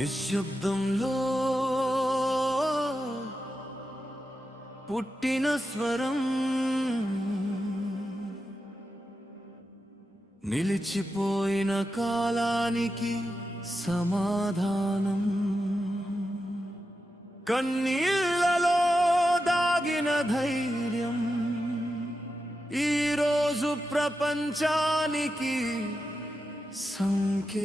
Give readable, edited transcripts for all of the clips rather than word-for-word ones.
నిశ్శబ్దంలో పుట్టిన స్వరం నిలిచిపోయిన కాలానికి సమాధానం. కన్నీళ్లలో దాగిన ధైర్యం ఈరోజు ప్రపంచానికి సంకేతం.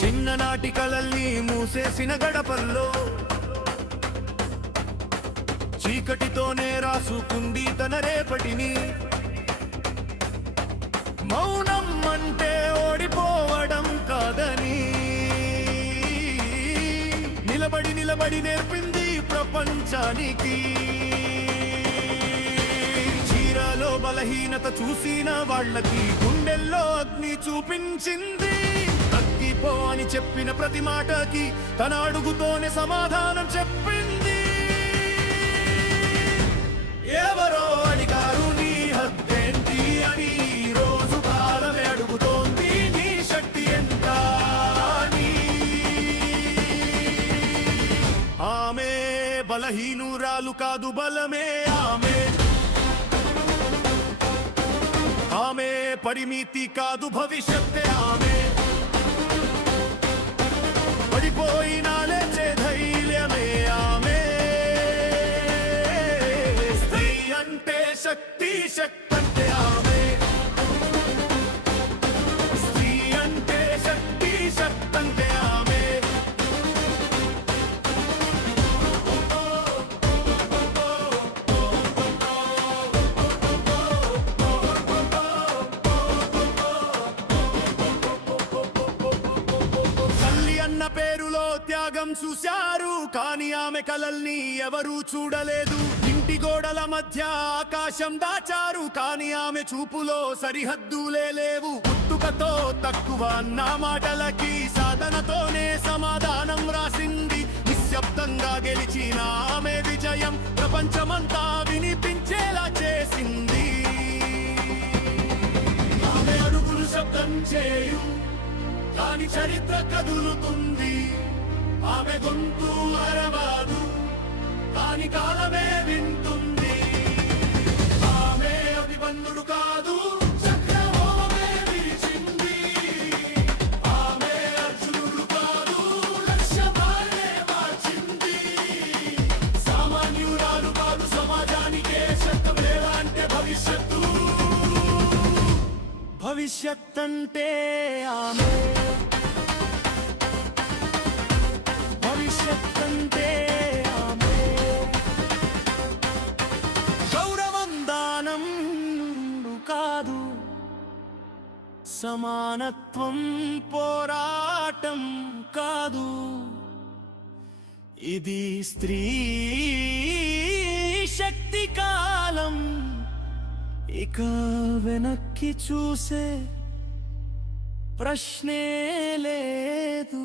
చిన్ననాటి కలల్ని మూసేసిన గడపల్లో చీకటితోనే రాసుకుంది తన రేపటిని. మౌనం అంటే ఓడిపోవడం కాదని నిలబడి నిలబడి నేర్పింది ప్రపంచానికి. చీరలో బలహీనత చూసిన వాళ్ళకి గుండెల్లో అగ్ని చూపించింది. తగ్గిపో అని చెప్పిన ప్రతి మాటకి తన అడుగుతోనే సమాధానం చెప్పింది. ఎవరో అడిగారు నీ హద్దేంటి అని, రోజు కాలమే అడుగుతోంది నీ శక్తి ఎంత అని. ఆమె బలహీనురాలు కాదు, బలమే ఆమె. ఆమె పరిమితి కాదు, భవిష్యత్తే ఆమె. పడిపోయినా లేచే ధైర్యమే ఆమె. స్త్రీ అంటే శక్తి, శక్తి అంటే ఆమె. స్త్రీ అంటే శక్తి, శక్తి అంటే ఆమె. పేరులో త్యాగం చూశారు, కానీ ఆమె కలల్ని ఎవరూ చూడలేదు. ఇంటి గోడల మధ్య ఆకాశం దాచారు, కానీ ఆమె చూపులో సరిహద్దులే లేవు. పుట్టుకతో తక్కువ అన్న మాటలకి సాధనతోనే సమాధానం రాసింది. నిశ్శబ్దంగా గెలిచిన ఆమె విజయం ప్రపంచమంతా వినిపించేలా చేసింది. ఆమె అడుగులు శబ్దం చేయు, కాని చరిత్ర కదులుతుంది. ఆమె గొంతు అరవాదు, కాని కాలమే వింటుంది. ఆమె అభిమన్యుడు కాదు, చక్రవ్యూహమే విరిచింది. ఆమె అర్జునుడు కాదు, లక్ష్యాన్నే మార్చింది. సామాన్యురాలు కాదు, సమాజానికే శక్తి అంటే భవిష్యత్తు. భవిష్యత్తంటే ఆమె. భవిష్యత్తంటే ఆమె. గౌరవం దానం కాదు, సమానత్వం పోరాటం కాదు. ఇది స్త్రీ శక్తి కాలం. ఇక వెనక్కి చూసే ప్రశ్నే లేదు.